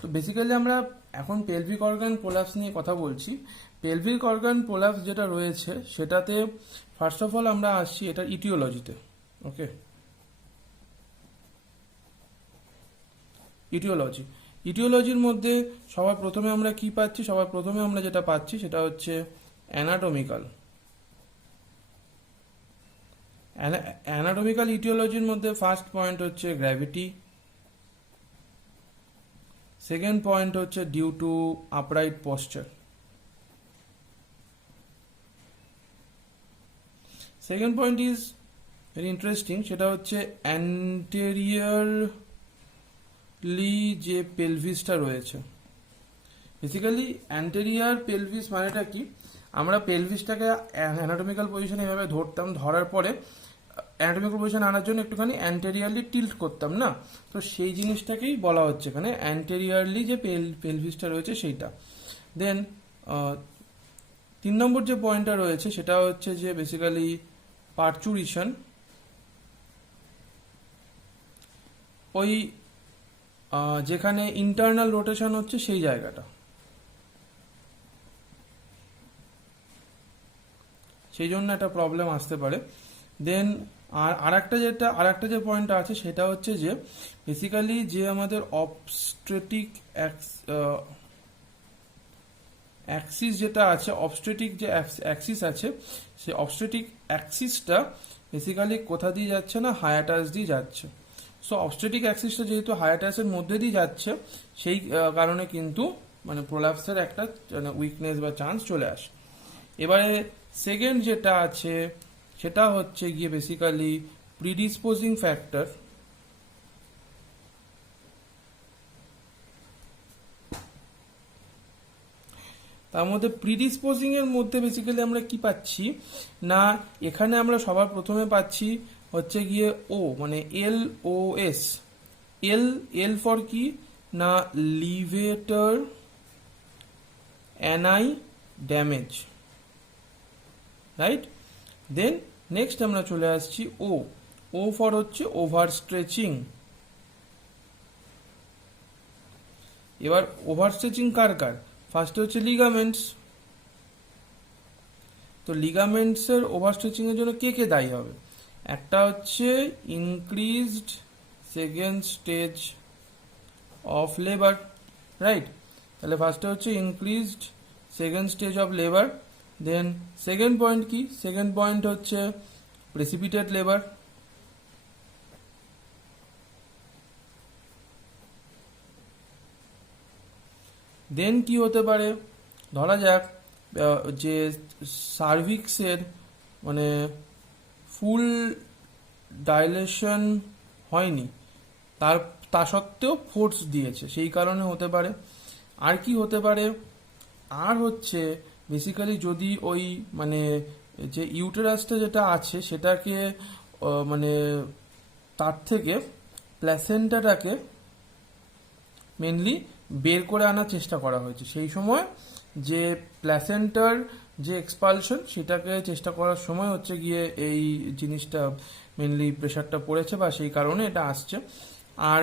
তো বেসিক্যালি আমরা এখন পেলভিক অর্গান প্রোলাপস নিয়ে কথা বলছি। পেলভিক অর্গান প্রোলাপস যেটা রয়েছে সেটাতে ফার্স্ট অফ অল আমরা আসছি এটার ইটিওলজিতে। ওকে, ইটিওলজির মধ্যে সবার প্রথমে আমরা কি পাচ্ছি? সবার প্রথমে আমরা যেটা পাচ্ছি সেটা হচ্ছে অ্যানাটমিক্যাল। অ্যানাটমিক্যাল ইটিওলজির মধ্যে ফার্স্ট পয়েন্ট হচ্ছে গ্র্যাভিটি, সেকেন্ড পয়েন্ট হচ্ছে due to upright posture. Second point is very interesting, সেটা হচ্ছে অ্যান্টেরিয়রলি যে পেলভিসটা রয়েছে। বেসিক্যালি অ্যান্টেরিয়ার পেলভিস মানেটা কি? আমরা পেলভিসটাকে অ্যানাটমিক্যাল পজিশনে এভাবে ধরতাম, ধরার পরে অ্যানাটমিক্যাল পজিশন আনার জন্য একটুখানি অ্যান্টেরিয়ারলি টিল্ট করতাম না, তো সেই জিনিসটাকেই বলা হচ্ছে এখানে অ্যান্টেরিয়ারলি যে পেলভিসটা রয়েছে সেইটা। দেন 3 নম্বর যে পয়েন্টটা রয়েছে সেটা হচ্ছে যে বেসিক্যালি পার্চুরিশন। ওই যেখানে ইন্টারনাল রোটেশন হচ্ছে সেই জায়গাটা, সেই জন্য একটা প্রবলেম আসতে পারে। দেন আরেকটা যে পয়েন্ট আছে সেটা হচ্ছে যে বেসিক্যালি যে আমাদের অবস্ট্রেটিক অ্যাক্সিস যেটা আছে, অবস্ট্রেটিক যে অ্যাক্সিস আছে, সেই অবস্ট্রেটিক অ্যাক্সিসটা বেসিক্যালি কোথা দিয়ে যাচ্ছে না, হায়াটাস দিয়ে যাচ্ছে। সো অবস্ট্রেটিক অ্যাক্সিসটা যেহেতু হায়াটাসের মধ্যে দিয়ে যাচ্ছে, সেই কারণে কিন্তু মানে প্রোলাপসের একটা উইকনেস বা চান্স চলে আসে। এবারে সেকেন্ড যেটা আছে সেটা হচ্ছে গিয়ে বেসিক্যালি প্রিডিসপোজিং ফ্যাক্টর। তার মধ্যে প্রিডিসপোজিং এর মধ্যে বেসিক্যালি আমরা কি পাচ্ছি না, এখানে আমরা সবার প্রথমে পাচ্ছি হচ্ছে গিয়ে ও মানে LOS। এল ফর কি না, levator ani damage, right? Then next আমরা চলে আসছি ও ফর হচ্ছে ওভার স্ট্রেচিং। এবার ওভার স্ট্রেচিং কার? ফার্স্টে হচ্ছে লিগামেন্টস। তো লিগামেন্টসের ওভার স্ট্রেচিং এর জন্য কে দায়ী হবে? একটা হচ্ছে increased second stage of labour, right? তাহলে ফার্স্টে হচ্ছে increased second stage of labour. Then second point কি? সেকেন্ড পয়েন্ট হচ্ছে প্রেসিপিটেড লেবার। দেন কি হতে পারে? ধরা যাক যে সার্ভিক্সের মানে ফুল ডাইলেশন হয়নি, তা সত্ত্বেও ফোর্স দিয়েছে, সেই কারণে হতে পারে। আর কি হতে পারে? আর হচ্ছে বেসিক্যালি যদি ওই মানে যে ইউটেরাসটা যেটা আছে সেটাকে মানে তার থেকে প্ল্যাসেন্টাটাকে মেনলি বের করে আনার চেষ্টা করা হয়েছে, সেই সময় যে প্ল্যাসেন্টার যে এক্সপালশন সেটাকে চেষ্টা করার সময় হচ্ছে গিয়ে এই জিনিসটা মেনলি প্রেশারটা পড়েছে বা সেই কারণে এটা আসছে। আর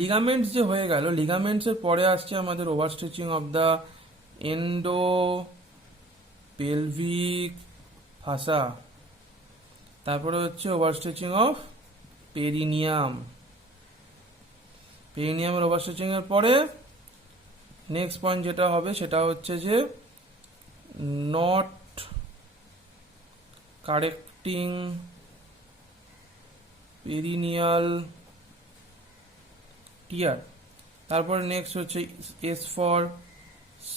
লিগামেন্টস যে হয়ে গেল, লিগামেন্টসের পরে আসছে আমাদের over stretching of the endo pelvic fascia, তারপরে হচ্ছে ওভার স্ট্রেচিং অফ পেরিনিয়াম। পেরিনিয়ামের ওভার স্ট্রেচিং এর পরে নেক্সট পয়েন্ট যেটা হবে সেটা হচ্ছে যে নট কারেক্টিং পেরিনিয়াল টিয়ার। তারপরে নেক্সট হচ্ছে S for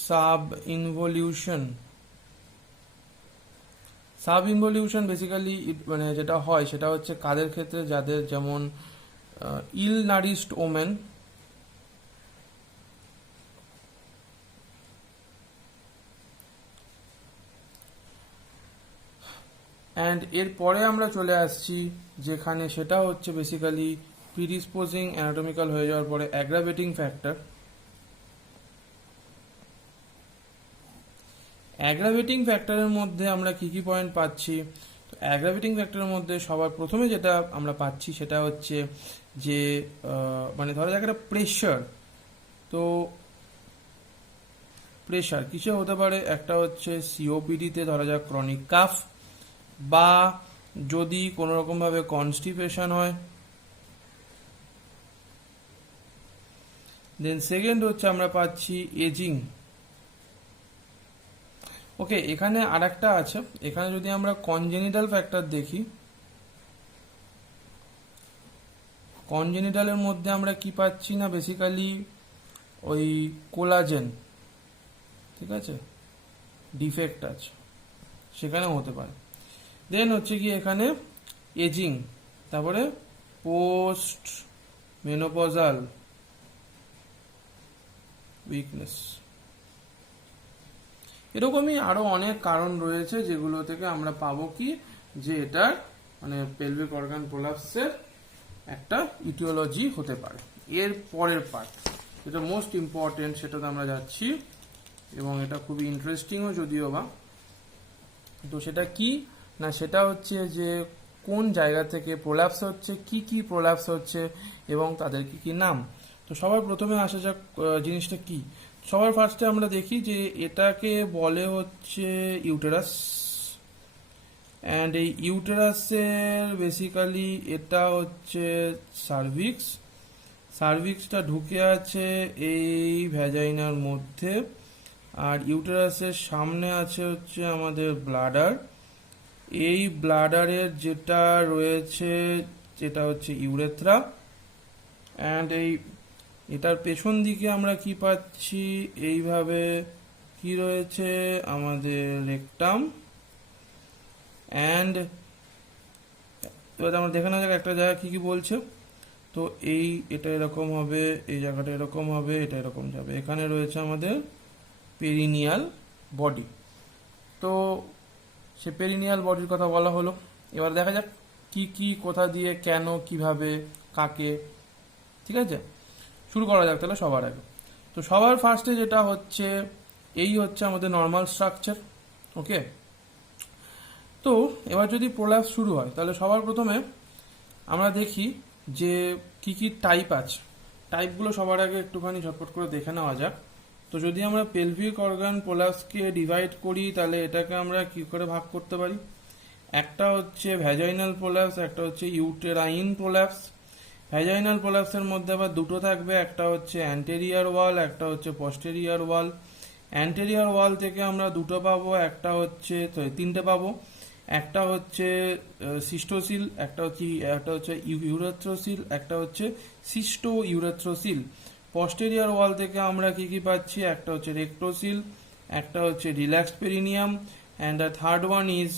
sub involution. Sub involution basically মানে যেটা হয় সেটা হচ্ছে কাদের ক্ষেত্রে? যাদের যেমন ইল নারিশড ওমেন, অ্যান্ড এরপরে আমরা চলে আসছি যেখানে সেটা হচ্ছে বেসিক্যালি প্রিডিসপোজিং অ্যানাটমিক্যাল হয়ে যাওয়ার পরে অ্যাগ্রাভেটিং ফ্যাক্টর। অ্যাগ্রাভেটিং ফ্যাক্টরের মধ্যে আমরা কি কি পয়েন্ট পাচ্ছি? অ্যাগ্রাভেটিং ফ্যাক্টরের মধ্যে সবার প্রথমে যেটা আমরা পাচ্ছি সেটা হচ্ছে যে মানে ধরা যাক একটা প্রেশার তো প্রেশার কিসে হতে পারে, একটা হচ্ছে সিওপিডিতে ধরা যাক ক্রনিক কাফ, বা যদি কোনো রকমভাবে কনস্টিপেশন হয়। দেন সেকেন্ড হচ্ছে আমরা পাচ্ছি এজিং। ওকে, এখানে আরেকটা আছে, এখানে যদি আমরা কনজেনিটাল ফ্যাক্টর দেখি, কনজেনিটালের মধ্যে আমরা কি পাচ্ছি না, বেসিক্যালি ওই কোলাজেন, ঠিক আছে, ডিফেক্ট আছে, সেখানেও হতে পারে। দেন হচ্ছে কি এখানে এজিং, তারপরে পোস্ট মেনোপজাল উইকনেস, এরকমই আরো অনেক কারণ রয়েছে যেগুলো থেকে আমরা পাবো কি যে এটা মানে পেলভিক অর্গান প্রোলাপসের একটা ইটিওলজি হতে পারে। এর পরের পার্ট যেটা মোস্ট ইম্পর্টেন্ট সেটাতে আমরা যাচ্ছি, এবং এটা খুবই ইন্টারেস্টিংও যদিও বা। তো সেটা কি না, সেটা হচ্ছে যে কোন জায়গা থেকে প্রোলাপস হচ্ছে, কি কি প্রোলাপস হচ্ছে, এবং তাদের কি কি নাম। তো সবার প্রথমে আসা যাক জিনিসটা কি। সবার ফার্স্টে আমরা দেখি যে এটাকে বলে হচ্ছে ইউটেরাস, অ্যান্ড এই ইউটেরাসের বেসিক্যালি এটা হচ্ছে সার্ভিক্স। সার্ভিক্সটা ঢুকে আছে এই ভ্যাজাইনার মধ্যে, আর ইউটেরাসের সামনে আছে হচ্ছে আমাদের ব্লাডার। এই ব্লাডারের যেটা রয়েছে যেটা হচ্ছে ইউরেথ্রা, অ্যান্ড এটার পেছন দিকে আমরা কি পাচ্ছি, এইভাবে কি রয়েছে আমাদের রেকটাম। অ্যান্ড এবার আমরা দেখে নেওয়া যাক একটা জায়গা কি কি বলছে। তো এটা এরকম হবে, এই জায়গাটা এরকম হবে, এটা এরকম যাবে। এখানে রয়েছে আমাদের পেরিনিয়াল বডি। তো সে পেরিনিয়াল বডির কথা বলা হলো, এবার দেখা যাক কি কি কোথা দিয়ে কেন কিভাবে কাকে, ঠিক আছে। শুরু করা যাক তাহলে সবার আগে। তো সবার ফার্স্টে যেটা হচ্ছে এই হচ্ছে আমাদের নর্মাল স্ট্রাকচার, ওকে। তো এবার যদি প্রোল্যাপস শুরু হয় তাহলে সবার প্রথমে আমরা দেখি যে কি কি টাইপ আছে। টাইপগুলো সবার আগে একটুখানি ঝটপট করে দেখে নেওয়া যাক। তো যদি আমরা পেলভিক অর্গান প্রোল্যাপসকে ডিভাইড করি তাহলে এটাকে আমরা কি করে ভাগ করতে পারি, একটা হচ্ছে ভ্যাজাইনাল প্রোল্যাপস, একটা হচ্ছে ইউটেরাইন প্রোল্যাপস। ভ্যাজাইনাল প্রোল্যাপসের মধ্যে আবার দুটো থাকবে, একটা হচ্ছে অ্যান্টেরিয়ার ওয়াল, একটা হচ্ছে পস্টেরিয়ার ওয়াল। অ্যান্টেরিয়ার ওয়াল থেকে আমরা দুটো পাবো, একটা হচ্ছে তিনটে পাবো, একটা হচ্ছে সিস্টোসিল, একটা হচ্ছে ইউরেথ্রোসিল, একটা হচ্ছে সিস্টো ইউরেথ্রোসিল। পস্টেরিয়ার ওয়াল থেকে আমরা কি কি পাচ্ছি, একটা হচ্ছে রেক্টোসিল, একটা হচ্ছে relaxed perineum, and the third one is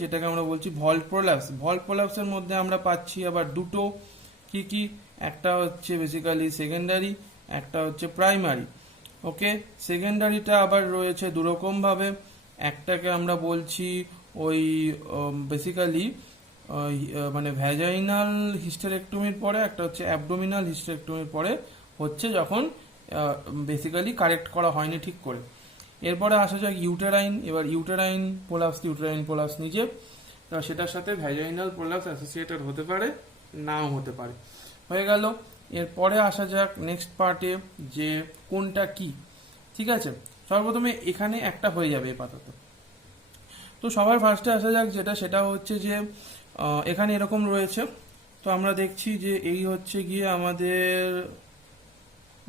যেটাকে আমরা বলছি ভল্ভ প্রোল্যাপস। ভল্ভ প্রোল্যাপসের মধ্যে আমরা পাচ্ছি আবার দুটো, কি কি, একটা হচ্ছে বেসিক্যালি সেকেন্ডারি, একটা হচ্ছে প্রাইমারি। ওকে, সেকেন্ডারিটা আবার রয়েছে দুরকম ভাবে, একটাকে আমরা বলছি ওই বেসিক্যালি মানে ভ্যাজাইনাল হিস্টেরেক্টমির পরে, একটা হচ্ছে অ্যাবডোমিনাল হিস্টেরেক্টমির পরে হচ্ছে যখন বেসিক্যালি কারেক্ট করা হয়নি ঠিক করে। এরপরে আসা যাক ইউটেরাইন। এবার ইউটেরাইন প্রোলাপস নিজে সেটার সাথে ভ্যাজাইনাল প্রোলাপস অ্যাসোসিয়েটেড হতে পারে, নাও হতে পারে। হয়ে গেল। এরপরে আসা যাক নেক্সট পার্টে যে কোনটা কি, ঠিক আছে। সর্বপ্রথমে এখানে একটা হয়ে যাবে আপাতত। তো সবার ফার্স্টে আসা যাক সেটা হচ্ছে যে এখানে এরকম রয়েছে। তো আমরা দেখছি যে এই হচ্ছে গিয়ে আমাদের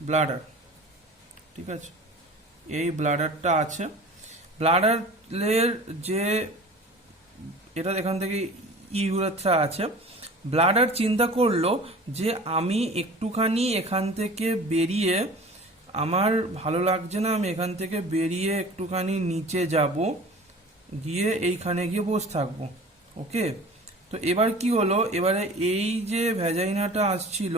ব্লাডার, ঠিক আছে। এই ব্লাডারটা আছে, ব্লাডারের যে এটা এখান থেকে ইউরেথ্রা আছে। ব্লাডার চিন্তা করলো যে আমি একটুখানি এখান থেকে বেরিয়ে, আমার ভালো লাগছে না, আমি এখান থেকে বেরিয়ে একটুখানি নিচে যাব, গিয়ে এইখানে গিয়ে বসে থাকবো, ওকে। তো এবার কি হলো, এবারে এই যে ভ্যাজাইনাটা আসছিল,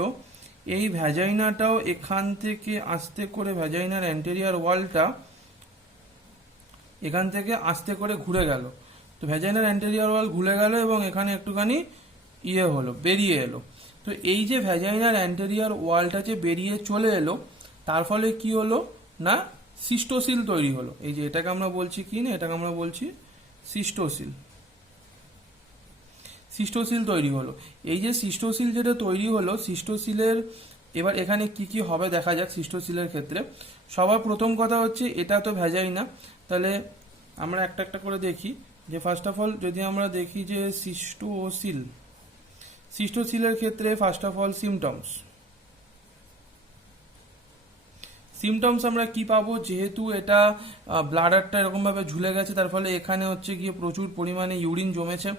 এই ভ্যাজাইনাটাও এখান থেকে আস্তে করে ভ্যাজাইনার অ্যান্টেরিয়ার ওয়ালটা এখান থেকে আস্তে করে ঘুরে গেল। তো ভ্যাজাইনার অ্যান্টেরিয়ার ওয়াল ঘুরে গেল এবং এখানে একটুখানি হলো, বেরিয়ে এলো। তো এই যে ভ্যাজাইনার অ্যান্টেরিয়ার ওয়ালটা যে বেরিয়ে চলে এলো, তার ফলে কি হলো না, সিস্টোসিল তৈরি হলো। এই যে এটাকে আমরা বলছি কি না, এটাকে আমরা বলছি সিস্টোসিল। সিস্টোসিল তৈরি হলো। এই যে সিস্টোসিল যেটা তৈরি হলো, সিস্টোসিলের এবার এখানে কি কি হবে দেখা যাক সিস্টোসিলের ক্ষেত্রে। সবার প্রথম কথা হচ্ছে এটা তো ভ্যাজাইনা, তাহলে আমরা একটা একটা করে দেখি। যে ফার্স্ট অফ অল যদি আমরা দেখি যে সিস্টোসিলের ক্ষেত্রে ফার্স্ট অফ অল সিমটমস আমরা কি পাবো, যেহেতু এটা ব্লাডারটা এরকম ভাবে ঝুলে গেছে, তার ফলে এখানে হচ্ছে গিয়ে প্রচুর পরিমাণে ইউরিন জমেছে,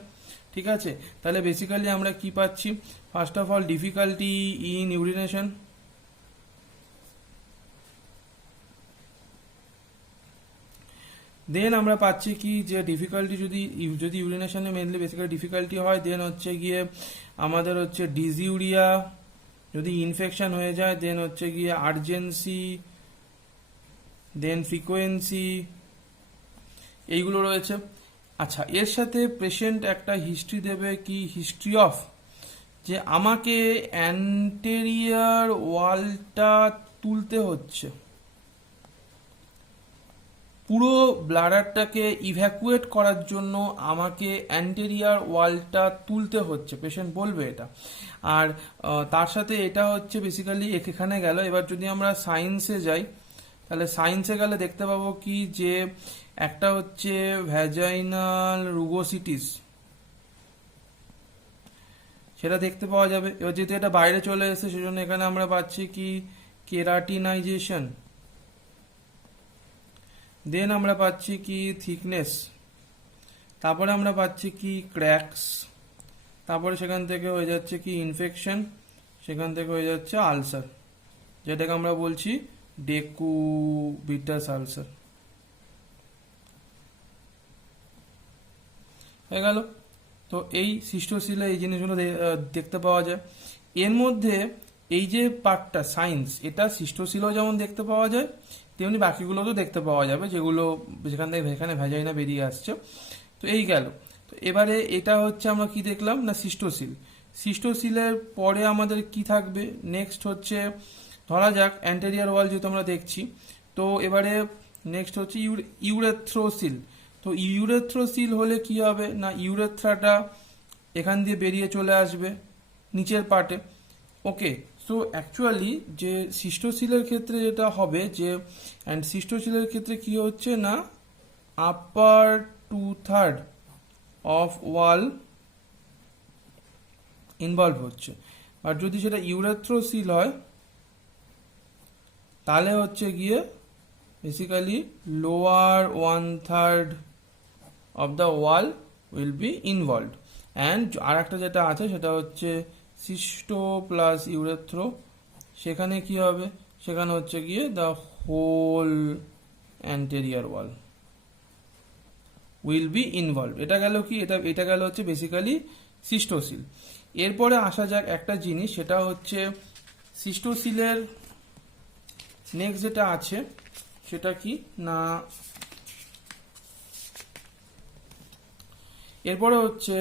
ঠিক আছে। তাহলে বেসিক্যালি আমরা কি পাচ্ছি, first of all difficulty in urination, then আমরা পাচ্ছি কি যে ডিফিকাল্টি যদি ইউরিনেশনে মেনলি বেসিক্যালি ডিফিকাল্টি হয়, দেন হচ্ছে গিয়ে আমাদের হচ্ছে ডিসইউরিয়া, যদি ইনফেকশন হয়ে যায় দেন হচ্ছে গিয়ে আর্জেন্সি, দেন ফ্রিকোয়েন্সি, এইগুলো রয়েছে। আচ্ছা, এর সাথে পেশেন্ট একটা হিস্ট্রি দেবে, কি হিস্ট্রি অফ যে আমাকে অ্যান্টেরিয়ার ওয়ালটা তুলতে হচ্ছে, পুরো ব্লাডারটাকে ইভ্যাকুয়েট করার জন্য আমাকে অ্যান্টেরিয়ার ওয়ালটা তুলতে হচ্ছে, পেশেন্ট বলবে এটা। আর তার সাথে এটা হচ্ছে বেসিক্যালি এখানে গেল। এবার যদি আমরা সায়েন্সে যাই, তাহলে সায়েন্সে গেলে দেখতে পাবো কি যে একটা হচ্ছে ভ্যাজাইনাল রুগোসিটিস, সেটা দেখতে পাওয়া যাবে। এবার যেহেতু এটা বাইরে চলে এসেছে সেজন্য এখানে আমরা পাচ্ছি কি কেরাটিনাইজেশন, দেন আমরা পাচ্ছি কি থিকনেস, তারপরে আমরা পাচ্ছি কি ক্র্যাকস, তারপরে সেখান থেকে হয়ে যাচ্ছে কি ইনফেকশন, সেখান থেকে হয়ে যাচ্ছে আলসার, যেটাকে আমরা বলছি ডেকুবিটাস আলসার। হয়ে গেল। তো এই সিস্টোসিলে এই জিনিসগুলো দেখতে পাওয়া যায়। এর মধ্যে এই যে পার্টটা সাইন্স, এটা সিস্টোসিলেও যেমন দেখতে পাওয়া যায়, তেমনি বাকিগুলোতেও দেখতে পাওয়া যাবে, যেগুলো যেখান থেকে এখানে ভ্যাজাইনা বেরিয়ে আসছে। তো এই গেল। তো এবারে এটা হচ্ছে আমরা কি দেখলাম না সিস্টোসিলের পরে আমাদের কি থাকবে, নেক্সট হচ্ছে ধরা যাক অ্যান্টেরিয়ার ওয়াল যেহেতু আমরা দেখছি, তো এবারে নেক্সট হচ্ছে ইউরেথ্রোসিল। তো ইউরেথ্রোসিল হলে কি হবে না, ইউরেথ্রাটা এখান দিয়ে বেরিয়ে চলে আসবে নিচের পার্টে। ওকে, সো অ্যাকচুয়ালি যে সিস্টোসিলের ক্ষেত্রে যেটা হবে যে সিস্টোসিলের ক্ষেত্রে কি হচ্ছে না, আপার 2/3 অফ ওয়াল ইনভলভ হচ্ছে। আর যদি সেটা ইউরেথ্রোসিল হয় তাহলে হচ্ছে গিয়ে basically lower 1/3 of the wall will be involved. And আর একটা যেটা আছে সেটা হচ্ছে সিস্টো প্লাস ইউরেথ্রো, সেখানে কি হবে, সেখানে হচ্ছে গিয়ে the whole anterior wall will be involve. এটা গেল কি, এটা গেল হচ্ছে বেসিক্যালি সিস্টোসিল। এরপরে আসা যাক একটা জিনিস, সেটা হচ্ছে সিস্টোসিলের নেক্সট যেটা আছে সেটা কি না, এরপরে হচ্ছে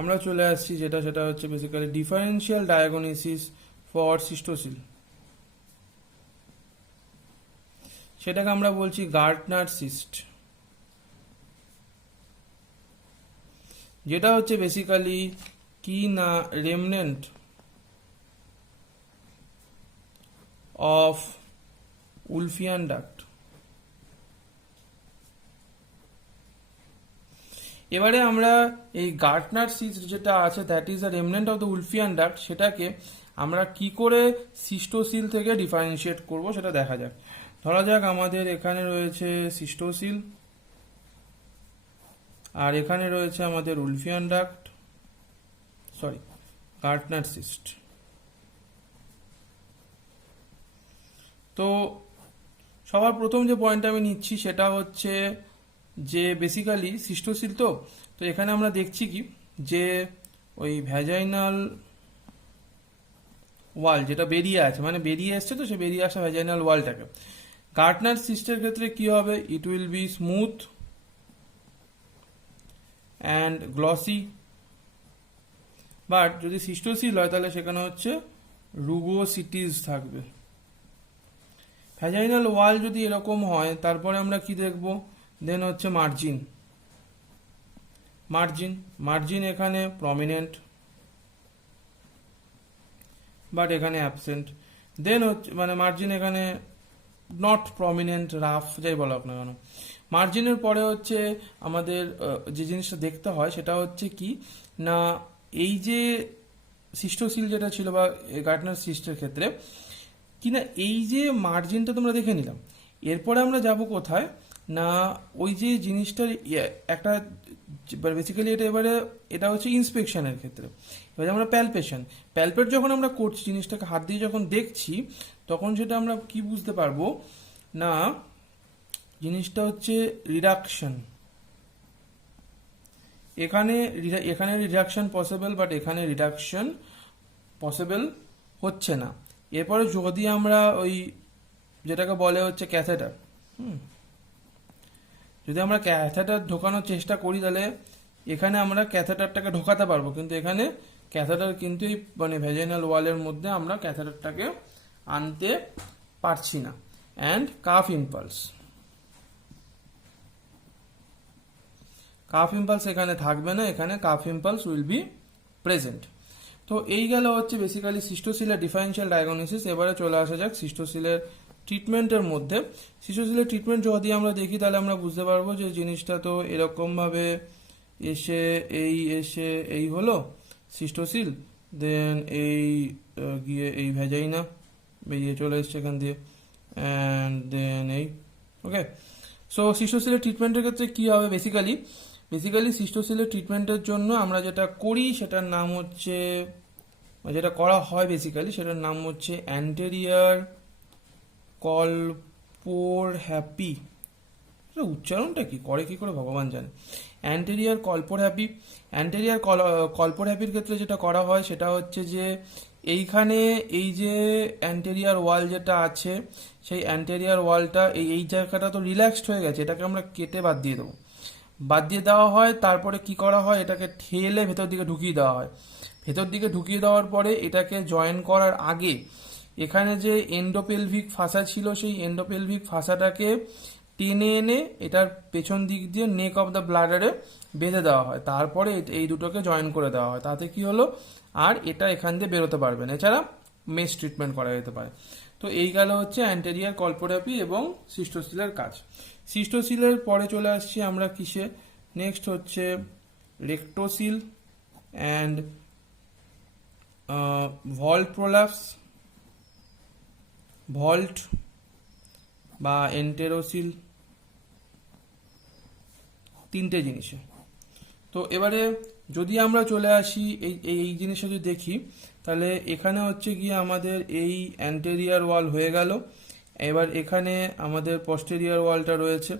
আমরা চলে আসছি সেটা হচ্ছে basically differential diagnosis for cystocele, সেটাকে আমরা বলছি গার্টনার সিস্ট, যেটা হচ্ছে বেসিক্যালি কি না রেমনেন্ট অফ উলফিয়ান ডাক্ট। এবারে আমরা এই গার্টনার সিস্ট যেটা আছে that is a remnant of the Wolffian duct, সেটাকে আমরা কি করে সিস্টোসিল থেকে ডিফারেন্সিয়েট করব সেটা দেখা যাক। ধরা যাক আমাদের এখানে রয়েছে সিস্টোসিল আর এখানে রয়েছে আমাদের Wolffian duct, sorry Gartner cyst. তো সবার প্রথম যে পয়েন্ট আমি নিচ্ছি সেটা হচ্ছে যে বেসিক্যালি সিস্টোসিল, তো এখানে আমরা দেখছি কি যে ওই ভ্যাজাইনাল ওয়াল যেটা বেরিয়ে আছে, মানে বেরিয়ে এসছে, তো সে বেরিয়ে আসা ভ্যাজাইনাল ওয়ালটাকে গার্টনার সিস্টের ক্ষেত্রে কি হবে, it will be smooth and glossy. But যদি সিস্টোসিল হয় তাহলে সেখানে হচ্ছে রুগোসিটিস থাকবে। ভ্যাজাইনাল ওয়াল যদি এরকম হয় তারপরে আমরা কি দেখব, দেন হচ্ছে মার্জিন এখানে প্রমিনেন্ট বাট এখানে অ্যাবসেন্ট। দেন হচ্ছে মানে মার্জিন এখানে নট প্রমিনেন্ট, রাফ, যাই বলো না কেন। মার্জিনের পরে হচ্ছে আমাদের যে জিনিসটা দেখতে হয় সেটা হচ্ছে কি না, এই যে সিস্টোসিল যেটা ছিল বা গার্টনার সিস্টের ক্ষেত্রে কিনা এই যে মার্জিনটা তোমরা দেখে নিলাম, এরপরে আমরা যাব কোথায় না, ওই যে জিনিসটার একটা বেসিক্যালি এটা হচ্ছে ইন্সপেকশনের ক্ষেত্রে। এবারে আমরা প্যালপেট যখন আমরা করছি, জিনিসটাকে হাত দিয়ে যখন দেখছি, তখন সেটা আমরা কি বুঝতে পারবো না, জিনিসটা হচ্ছে রিডাকশন। এখানে রিডাকশন পসিবল, বাট এখানে রিডাকশন পসিবল হচ্ছে না। এরপরে যদি আমরা ওই যেটাকে বলে হচ্ছে ক্যাথেটার, যদি আমরা ক্যাথেটার ঢোকানোর চেষ্টা করি, তাহলে এখানে আমরা ক্যাথেটারটাকে ঢোকাতে পারবো, কিন্তু এখানে ক্যাথেটার কিন্তু এই মানে ভ্যাজাইনাল ওয়ালের মধ্যে আমরা ক্যাথেটারটাকে আনতে পারছি না। অ্যান্ড কাফ ইম্পালস এখানে থাকবে না, এখানে calf impulse will be present. তো এই গেল হচ্ছে বেসিক্যালি সিস্টোসিলের ডিফারেন্সিয়াল ডায়াগনোসিস। এবারে চলে আসা যাক সিস্টোসিলের ট্রিটমেন্টের মধ্যে। সিস্টোসিলের ট্রিটমেন্ট যদি আমরা দেখি, তাহলে আমরা বুঝতে পারবো যে জিনিসটা তো এরকমভাবে এসে এই হলো সিস্টোসিল, দেন এই গিয়ে এই ভ্যাজাইনা বেরিয়ে চলে এসছে এখান দিয়ে, অ্যান্ড দেন এই ওকে। সো সিস্টোসিলের ট্রিটমেন্টের ক্ষেত্রে কী হবে, বেসিক্যালি সিস্টোসিলের ট্রিটমেন্টের জন্য আমরা যেটা করি সেটার নাম হচ্ছে, যেটা করা হয় বেসিক্যালি সেটার নাম হচ্ছে অ্যান্টেরিয়ার কলপোরহ্যাপি। উচ্চারণটা কি করে ভগবান জানে। অ্যান্টেরিয়ার কলপোরহ্যাপির ক্ষেত্রে যেটা করা হয় সেটা হচ্ছে যে এইখানে এই যে অ্যান্টেরিয়ার ওয়াল যেটা আছে, সেই অ্যান্টেরিয়ার ওয়ালটা এই জায়গাটা তো রিল্যাক্সড হয়ে গেছে, এটাকে আমরা কেটে বাদ দিয়ে দেওয়া হয়। তারপরে কি করা হয়, এটাকে ঠেলে ভেতর দিকে ঢুকিয়ে দেওয়া হয়। ভেতর দিকে ঢুকিয়ে দেওয়ার পরে এটাকে জয়েন করার আগে এখানে যে এন্ডোপেলভিক ফাসা ছিল, সেই এন্ডোপেলভিক ফাসাটাকে টেনে এনে এটার পেছন দিক দিয়ে নেক অফ দ্য ব্লাডারে বেঁধে দেওয়া হয়। তারপরে এই দুটোকে জয়েন করে দেওয়া হয়। তাতে কি হলো, আর এটা এখান দিয়ে বেরোতে পারবে না। এছাড়া মেশ ট্রিটমেন্ট করা যেতে পারে। তো এই গেল হচ্ছে অ্যান্টেরিয়ার কলপোরহ্যাপি এবং সিস্টোসিলের কাজ। সিস্টোসিলের পরে চলে আসছি আমরা কিসে, নেক্সট হচ্ছে রেক্টোসিল অ্যান্ড ভল্ট প্রোলাপস, ভল্ট বা এন্টেরোসিল, তিনটে জিনিসে। তো এবারে যদি আমরা চলে আসি এই জিনিসটা যদি দেখি, তাহলে এখানে হচ্ছে গিয়ে আমাদের এই অ্যান্টেরিয়ার ওয়াল হয়ে গেল। এবার এখানে আমাদের পস্টেরিয়ার ওয়ালটা রয়েছে।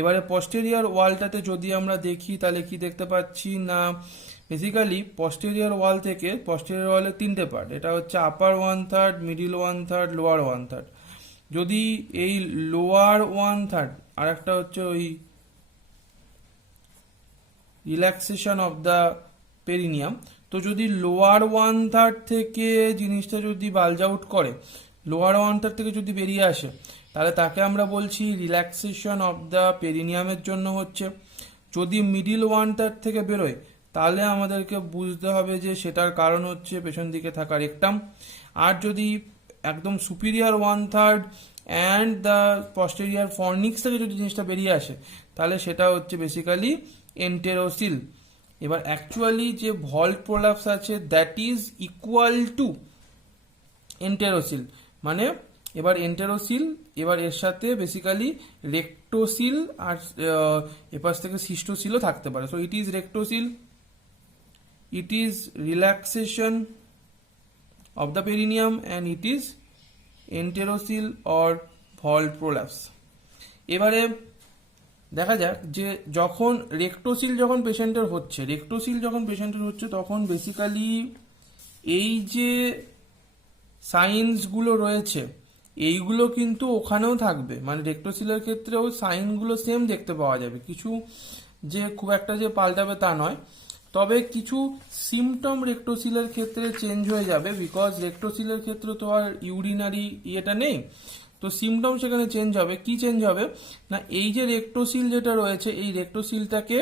এবারে পস্টেরিয়ার ওয়ালটাতে যদি আমরা দেখি, তাহলে কি দেখতে পাচ্ছি না, বেসিক্যালি পস্টেরিয়ার ওয়াল থেকে পস্টেরিয়ার ওয়ালের তিনটে পার্ট, এটা হচ্ছে আপার 1/3, মিডিল 1/3, লোয়ার 1/3। যদি এই লোয়ার 1/3 আর একটা হচ্ছে ওই রিল্যাক্সেশন অফ দ্য পেরিনিয়াম, তো যদি লোয়ার 1/3 থেকে জিনিসটা যদি বালজ আউট করে, লোয়ার 1/3 থেকে যদি বেরিয়ে আসে, তাহলে তাকে আমরা বলছি রিল্যাক্সেশন অফ দ্য পেরিনিয়ামের জন্য হচ্ছে। যদি মিডিল 1/3 থেকে বেরোয়, তাহলে আমাদেরকে বুঝতে হবে যে সেটার কারণ হচ্ছে পেছন দিকে থাকা রেকটাম। আর যদি একদম সুপিরিয়ার 1/3 অ্যান্ড দ্য পস্টেরিয়ার ফর্নিক্স থেকে যদি জিনিসটা বেরিয়ে আসে, তাহলে সেটা হচ্ছে বেসিক্যালি এন্টেরোসিল। এবার অ্যাকচুয়ালি যে ভল্ট প্রোলাপস আছে, দ্যাট ইজ ইকুয়াল টু এন্টেরোসিল। মানে এবার এন্টেরোসিল, এবার এর সাথে বেসিক্যালি রেক্টোসিল আর এপাশ থেকে সিস্টোসিলও থাকতে পারে। So it is rectocele, it is relaxation of the perineum, and it is enterosil or vault prolapse. এবারে দেখা যাক যে যখন রেক্টোসিল যখন পেশেন্টের হচ্ছে, তখন বেসিক্যালি এই যে সাইন্সগুলো রয়েছে এইগুলো কিন্তু ওখানেও থাকবে। মানে রেক্টোসিলের ক্ষেত্রেও সাইনগুলো সেম দেখতে পাওয়া যাবে, কিছু যে খুব একটা যে পাল্টাবে তা নয়। তবে কিছু সিমটম রেক্টোসিলের ক্ষেত্রে চেঞ্জ হয়ে যাবে, বিকজ রেক্টোসিলের ক্ষেত্রে তো আর ইউরিনারি ইয়েটা নেই, তো সিমটম সেখানে চেঞ্জ হবে। কি চেঞ্জ হবে না, এই যে রেক্টোসিল যেটা রয়েছে, এই রেক্টোসিলটাকে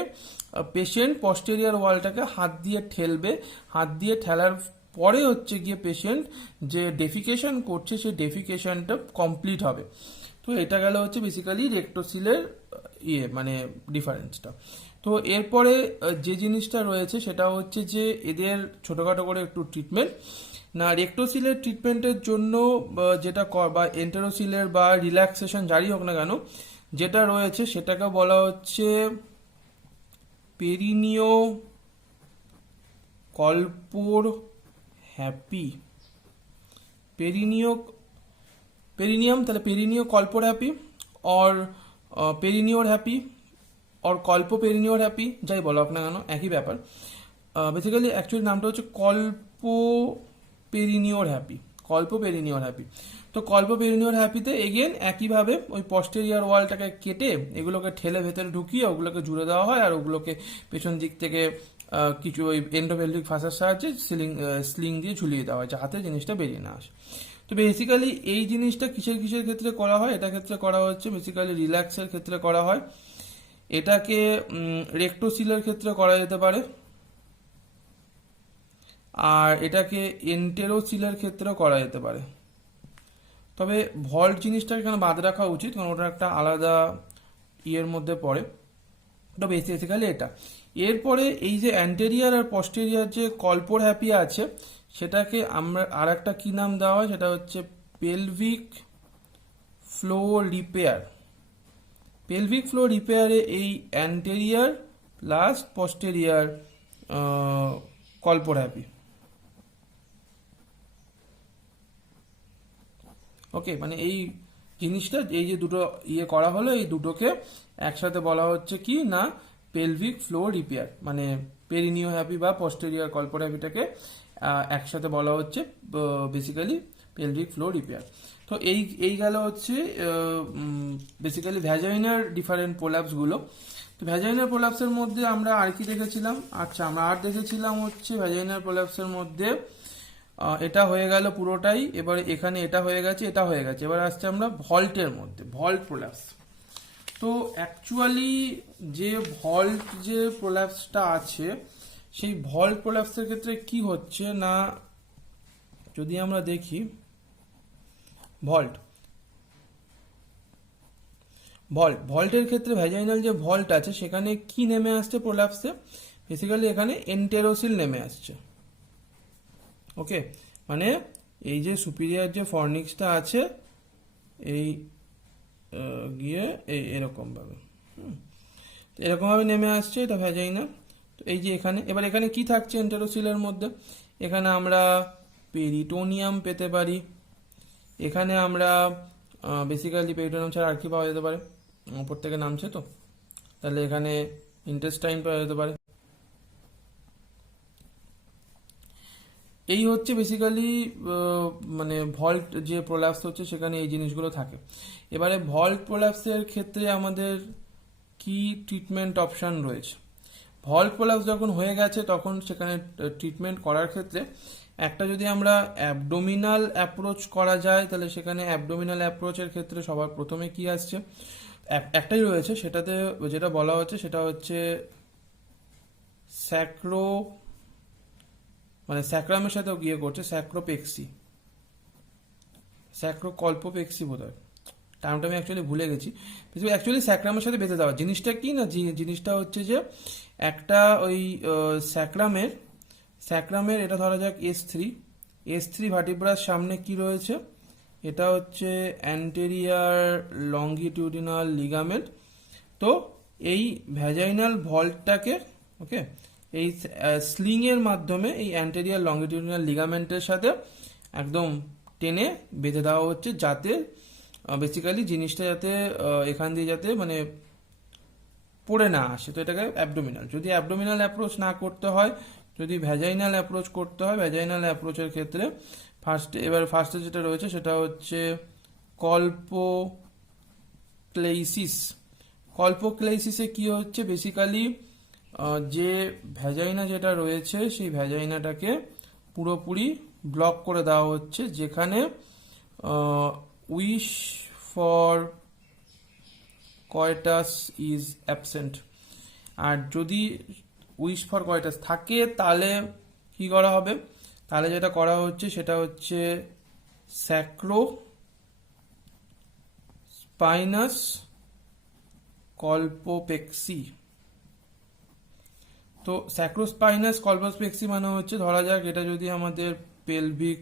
পেশেন্ট পস্টেরিয়ার ওয়ালটাকে হাত দিয়ে ঠেলবে, হাত দিয়ে ঠেলার পরে হচ্ছে গিয়ে পেশেন্ট যে ডেফিকেশন করছে সেই ডেফিকেশনটা কমপ্লিট হবে। তো এটা গেল হচ্ছে বেসিক্যালি রেক্টোসিলের মানে ডিফারেন্সটা। তো এরপরে যে জিনিসটা রয়েছে সেটা হচ্ছে যে এদের ছোটোখাটো করে একটু ট্রিটমেন্ট না, রেক্টোসিলের ট্রিটমেন্টের জন্য যেটা বা এন্টেরোসিলের বা রিল্যাক্সেশন যাই হোক না কেন যেটা রয়েছে সেটাকে বলা হচ্ছে পেরিনিও কল্পোর হ্যাপি, पेरिनियम তাহলে पेरिनियो कल्पोर हैप्पी और पेरिनियोर हैप्पी और कल्पो पेरिनियोर हैप्पी যাই বলো আপনার কেন একই ব্যাপার। বেসিক্যালি অ্যাকচুয়ালি নামটা হচ্ছে কল্পো পেরিনিওর হ্যাপি, কল্পো পেরিনিওর হ্যাপি। তো কল্পো পেরিনিওর হ্যাপিতে এগেন একইভাবে ওই পস্টেরিয়ার ওয়ালটাকে কেটে এগুলোকে ঠেলে ভেতরে ঢুকিয়ে ওগুলোকে জুড়ে দেওয়া হয় আর ওগুলোকে পেছন দিক থেকে কিছু ওই এন্ডোপেলভিক ফাঁসার সাহায্যে স্লিং দিয়ে ঝুলিয়ে দেওয়া হয় যাতে জিনিসটা বেরিয়ে না আসে। তো বেসিক্যালি এই জিনিসটা কিসের কিসের ক্ষেত্রে করা হয়, এটা ক্ষেত্রে করা হচ্ছে বেসিক্যালি রিল্যাক্সের ক্ষেত্রে করা হয়, এটাকে রেক্টোসিলের ক্ষেত্রে করা যেতে পারে, আর এটাকে এন্টেরোসিলের ক্ষেত্রেও করা যেতে পারে। তবে ভল্ট জিনিসটা এখানে বাদ রাখা উচিত কারণ ওটা একটা আলাদা ইয়ের মধ্যে পড়ে। তো বেসিক্যালি এটা এরপরে এই যে অ্যান্টেরিয়ার আর পস্টেরিয়ার যে কল্পোর হ্যাপি আছে সেটাকে আমরা আর একটা কী নাম দেওয়া হয় সেটা হচ্ছে pelvic floor repair. Pelvic floor রিপেয়ারে এই anterior plus posterior colporrhaphy. Okay, মানে এই জিনিসটা এই যে দুটো করা হলো এই দুটোকে একসাথে বলা হচ্ছে কি না পেলভিক ফ্লো রিপেয়ার, মানে পেরিনিও হ্যাপি বা পস্টেরিয়ার কল্পোর হ্যাপিটাকে একসাথে বলা হচ্ছে বেসিক্যালি পেলভিক ফ্লো রিপেয়ার। তো এই গেল হচ্ছে বেসিক্যালি ভ্যাজাইনার ডিফারেন্ট প্রোল্যাপসগুলো। তো ভ্যাজাইনার প্রোল্যাপসের মধ্যে আমরা আর কি দেখেছিলাম, আচ্ছা আমরা আর দেখেছিলাম হচ্ছে ভ্যাজাইনার প্রোল্যাপসের মধ্যে এটা হয়ে গেল পুরোটাই, এবারে এখানে এটা হয়ে গেছে এটা হয়ে গেছে, এবার আসছে আমরা ভল্টের মধ্যে, ভল্ট প্রোল্যাপস। তো অ্যাকচুয়ালি যে ভল্ট যে প্রোল্যাপসটা আছে সেই ভল্ট প্রোল্যাপসের ক্ষেত্রে কি হচ্ছে না যদি আমরা দেখি ভল্টের ক্ষেত্রে ভ্যাজাইনাল যে ভল্ট আছে সেখানে কি নেমে আসছে প্রোল্যাপসে, বেসিক্যালি এখানে এন্টেরোসিল নেমে আসছে। ওকে, মানে এই যে সুপিরিয়ার যে ফর্নিক্সটা আছে এই গিয়ে এরকমভাবে এরকমভাবে নেমে আসছে, এটা ভ্যাজাইনা। তো এই যে এখানে এবার এখানে কি থাকছে এন্টেরোসিলের মধ্যে, এখানে আমরা পেরিটোনিয়াম পেতে পারি, এখানে আমরা বেসিক্যালি পেরিটোনিয়াম ছাড়া আর কি পাওয়া যেতে পারে, উপর থেকে নামছে তো, তাহলে এখানে ইন্টেস্টাইন পাওয়া যেতে পারে। এই হচ্ছে বেসিক্যালি মানে ভল্ট যে প্রোল্যাপস হচ্ছে সেখানে এই জিনিসগুলো থাকে। এবারে ভল্ট প্রোল্যাপসের ক্ষেত্রে আমাদের কি ট্রিটমেন্ট অপশান রয়েছে। ভল্ট প্রোল্যাপস যখন হয়ে গেছে তখন সেখানে ট্রিটমেন্ট করার ক্ষেত্রে একটা যদি আমরা অ্যাবডোমিনাল অ্যাপ্রোচ করা যায় তাহলে সেখানে অ্যাবডোমিনাল অ্যাপ্রোচের ক্ষেত্রে সবার প্রথমে কি আসছে, একটাই রয়েছে সেটাতে যেটা বলা হচ্ছে সেটা হচ্ছে স্যাক্রো মানে স্যাক্রামের সাথে গিয়ে করছে স্যাক্রোপেক্সি, স্যাক্রোকল্পোপেক্সি বোধ হয়, টার্মটা আমি অ্যাকচুয়ালি ভুলে গেছি। অ্যাকচুয়ালি স্যাক্রামের সাথে বেঁধে দেওয়া জিনিসটা কি না, জিনিসটা হচ্ছে যে একটা ওই স্যাক্রামের এটা ধরা যাক S3 ভার্টিব্রার সামনে কি রয়েছে, এটা হচ্ছে অ্যান্টেরিয়ার লঙ্গিটিউডিনাল লিগামেন্ট। তো এই ভ্যাজাইনাল ভল্টটাকে ওকে এই স্লিং এর মাধ্যমে এই অ্যান্টেরিয়ার লঙ্গিটিউডিনাল লিগামেন্টের সাথে একদম টেনে বেঁধে দেওয়া হচ্ছে যাতে বেসিক্যালি জিনিসটা যাতে এখান দিয়ে যাতে মানে পড়ে না আসে। তো এটাকে অ্যাবডোমিনাল, যদি অ্যাবডোমিনাল অ্যাপ্রোচ না করতে হয়, যদি ভ্যাজাইনাল অ্যাপ্রোচ করতে হয়, ভ্যাজাইনাল অ্যাপ্রোচের ক্ষেত্রে ফার্স্টে যেটা রয়েছে সেটা হচ্ছে কল্পোক্লেইসিসে কি হচ্ছে বেসিক্যালি যে ভ্যাজাইনা যেটা রয়েছে সেই ভ্যাজাইনাটাকে পুরোপুরি ব্লক করে দেওয়া হচ্ছে যেখানে wish for coitus is absent. আর যদি উইশ ফর কয়টাস থাকে তাহলে কি করা হবে তাহলে যেটা করা হচ্ছে সেটা হচ্ছে স্যাক্রো স্পাইনাস কল্পোপেক্সি। তো স্যাক্রোস্পাইনাস কল্পোপেক্সি মানে হচ্ছে, ধরা যাক এটা যদি আমাদের পেলভিক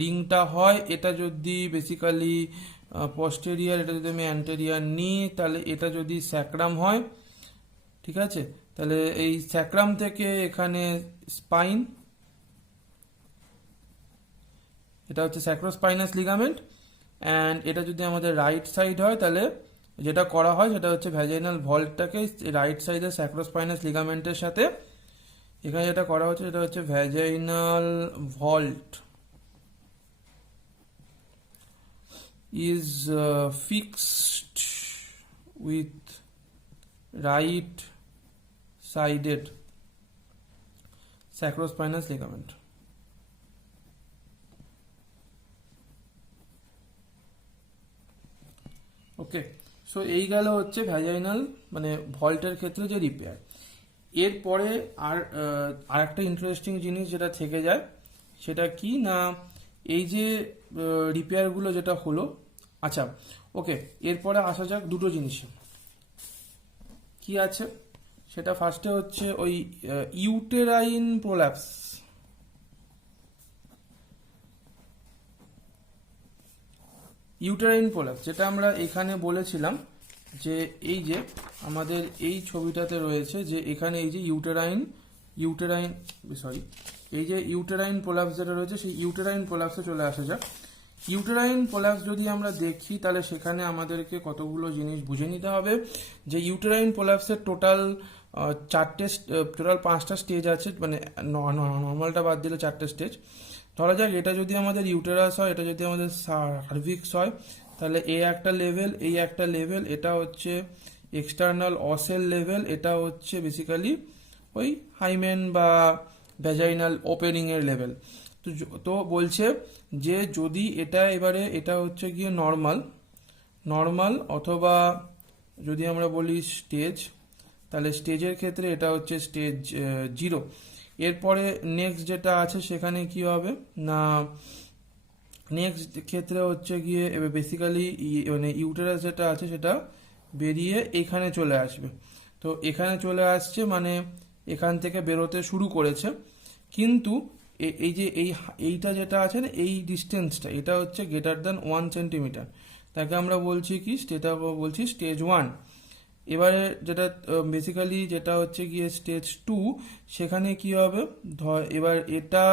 রিংটা হয়, এটা যদি বেসিক্যালি পস্টেরিয়ার, এটা যদি আমি অ্যান্টেরিয়ার নিই, তাহলে এটা যদি স্যাক্রাম হয়, ঠিক আছে, তাহলে এই স্যাক্রাম থেকে এখানে স্পাইন, এটা হচ্ছে স্যাক্রোস্পাইনাস লিগামেন্ট। অ্যান্ড এটা যদি আমাদের রাইট সাইড হয়, তাহলে যেটা করা হয় সেটা হচ্ছে ভ্যাজাইনাল ভল্টটাকে রাইট সাইডের স্যাক্রোস্পাইনাস লিগামেন্টের সাথে, এখানে যেটা করা হচ্ছে সেটা হচ্ছে vaginal vault is fixed with right sided sacrospinous ligament. Okay, so এই গেল হচ্ছে ভ্যাজাইনাল মানে ভল্টের ক্ষেত্রে যে রিপেয়ার। এরপরে আর একটা ইন্টারেস্টিং জিনিস যেটা থেকে যায় সেটা কি না, এই যে রিপেয়ারগুলো যেটা হলো, আচ্ছা ওকে, এরপরে আসা যাক দুটো জিনিসে কি আছে। সেটা ফার্স্টে হচ্ছে ওই ইউটেরাইন প্রোল্যাপস। ইউটেরাইন প্রোল্যাপস যেটা আমরা এখানে বলেছিলাম যে এই যে আমাদের এই ছবিটাতে রয়েছে যে এখানে এই যে ইউটেরাইন সরি এই যে ইউটেরাইন প্রোল্যাপস যেটা রয়েছে, সেই ইউটেরাইন প্রোল্যাপসে চলে আসা যাক। ইউটেরাইন প্রোল্যাপস যদি আমরা দেখি, তাহলে সেখানে আমাদেরকে কতগুলো জিনিস বুঝে নিতে হবে। যে ইউটেরাইন প্রোল্যাপসের টোটাল 5টা স্টেজ আছে, মানে নর্মালটা বাদ দিলে 4টে স্টেজ। ধরা যাক এটা যদি আমাদের ইউটেরাস হয়, এটা যদি আমাদের সার্ভিক্স হয়, তাহলে এই একটা লেভেল, এই একটা লেভেল, এটা হচ্ছে এক্সটার্নাল অসেল লেভেল, এটা হচ্ছে বেসিক্যালি ওই হাইমেন বা ভ্যাজাইনাল ওপেনিং এর লেভেল। তো বলছে যে যদি এটা হচ্ছে গিয়ে নর্মাল অথবা যদি আমরা বলি স্টেজ, তাহলে স্টেজের ক্ষেত্রে এটা হচ্ছে স্টেজ 0। এরপরে নেক্সট যেটা আছে সেখানে কি হবে না, নেক্সট ক্ষেত্রে হচ্ছে গিয়ে বেসিক্যালি মানে ইউটেরাস যেটা আছে সেটা বেরিয়ে এখানে চলে আসবে। তো এখানে চলে আসছে মানে এখান থেকে বেরোতে শুরু করেছে, কিন্তু এই যে এইটা যেটা আছে না, এই ডিস্টেন্সটা, এটা হচ্ছে গ্রেটার দ্যান 1 সেন্টিমিটার, তাকে আমরা বলছি কি, সেটা বলছি স্টেজ 1। এবারে যেটা বেসিক্যালি যেটা হচ্ছে গিয়ে স্টেজ 2, সেখানে কি হবে, এবার এটা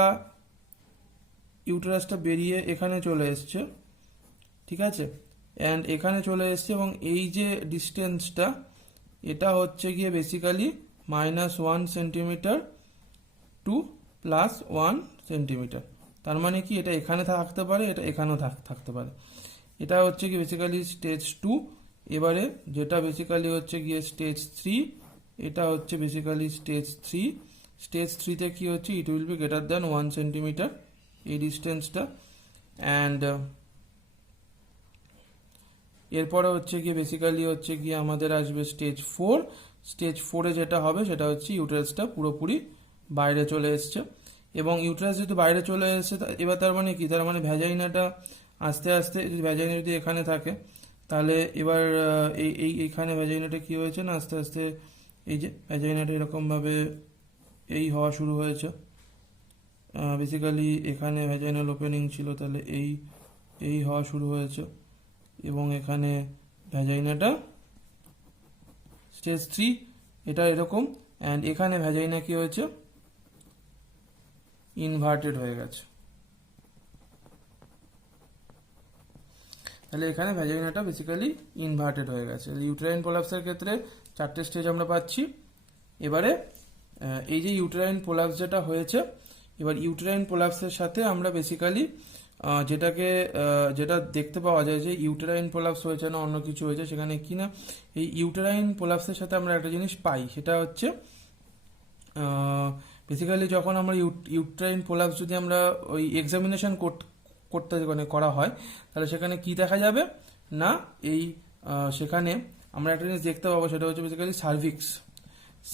ইউটেরাসটা বেরিয়ে এখানে চলে এসছে, ঠিক আছে, অ্যান্ড এখানে চলে এসছে, এবং এই যে ডিস্টেন্সটা এটা হচ্ছে গিয়ে বেসিক্যালি -1 সেন্টিমিটার টু +1 সেন্টিমিটার। তার মানে কি, এটা এখানে থাকতে পারে, এটা এখানেও থাকতে পারে। এটা হচ্ছে কি বেসিক্যালি স্টেজ 2। এবারে যেটা বেসিক্যালি হচ্ছে গিয়ে স্টেজ 3, এটা হচ্ছে বেসিক্যালি স্টেজ 3। স্টেজ 3তে কি হচ্ছে, it will be greater than 1 centimetre এই ডিস্টেন্সটা। অ্যান্ড এরপরে হচ্ছে গিয়ে বেসিক্যালি হচ্ছে গিয়ে আমাদের আসবে স্টেজ 4। স্টেজ 4-এ যেটা হবে সেটা হচ্ছে ইউটেরাসটা পুরোপুরি বাইরে চলে এসছে, এবং ইউটেরাস যদি বাইরে চলে এসছে, এবার তার মানে কি, তার মানে ভ্যাজাইনাটা আস্তে আস্তে, যদি ভ্যাজাইনা যদি এখানে থাকে, তাহলে এবার এইখানে ভ্যাজাইনাটা কি হয়েছে না, আস্তে আস্তে এই যে ভ্যাজাইনাটা এরকমভাবে এই হওয়া শুরু হয়েছে। বেসিক্যালি এখানে ভ্যাজাইনাল ওপেনিং ছিল, তাহলে এই হওয়া শুরু হয়েছে, এবং এখানে ভ্যাজাইনাটা স্টেজ 3 এটা এরকম, অ্যান্ড এখানে ভ্যাজাইনা কি হয়েছে, ইনভার্টেড হয়ে গেছে। তাহলে এখানে ভ্যাজাইনাটা বেসিক্যালি ইনভার্টেড হয়ে গেছে। ইউটেরাইন প্রোল্যাপসের ক্ষেত্রে 4টে স্টেজ আমরা পাচ্ছি। এবারে এই যে ইউটেরাইন প্রোল্যাপস যেটা হয়েছে, এবার ইউটেরাইন প্রোল্যাপসের সাথে আমরা বেসিক্যালি যেটা দেখতে পাওয়া যায় যে ইউটেরাইন প্রোল্যাপস হয়েছে না অন্য কিছু হয়েছে, সেখানে কি না, এই ইউটেরাইন প্রোল্যাপসের সাথে আমরা একটা জিনিস পাই, সেটা হচ্ছে বেসিক্যালি যখন আমরা ইউটেরাইন প্রোল্যাপস যদি আমরা ওই এক্সামিনেশন করতে মানে করা হয়, তাহলে সেখানে কি দেখা যাবে না, এই সেখানে আমরা একটা জিনিস দেখতে পাবো, সেটা হচ্ছে বেসিক্যালি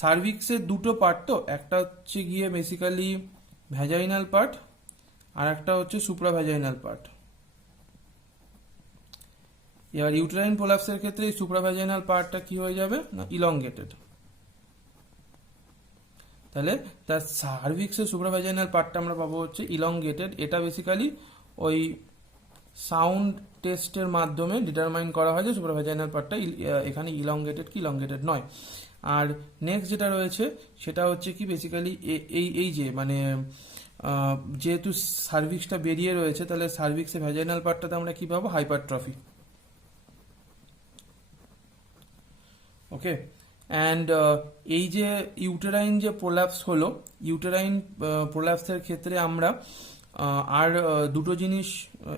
সার্ভিক্সের দুটো পার্ট। তো একটা হচ্ছে গিয়ে বেসিক্যালি ভ্যাজাইনাল পার্ট, আর একটা হচ্ছে সুপ্রাভ্যাজাইনাল পার্ট। এবার ইউটেরাইন প্রোল্যাপসের ক্ষেত্রে এই সুপ্রাভ্যাজাইনাল পার্টটা কি হয়ে যাবে না ইলংগেটেড। তাহলে তার সার্ভিক্সের সুপ্রাভ্যাজাইনাল পার্টটা আমরা পাবো হচ্ছে ইলংগেটেড। এটা বেসিক্যালি ওই সাউন্ড টেস্টের মাধ্যমে ডিটারমাইন করা হয় যে সুপ্রাভ্যাজাইনাল পার্টটা এখানে ইলংগেটেড কি ইলংগেটেড নয়। আর নেক্সট যেটা রয়েছে সেটা হচ্ছে কি বেসিক্যালি এই যে মানে যেহেতু সার্ভিক্সটা বেরিয়ে রয়েছে, তাহলে সার্ভিক্সের ভ্যাজাইনাল পার্টটাতে আমরা কি পাবো হাইপারট্রফি। ওকে, অ্যান্ড এই যে ইউটেরাইন যে প্রোল্যাপস হলো, ইউটেরাইন প্রোল্যাপসের ক্ষেত্রে আমরা আর দুটো জিনিস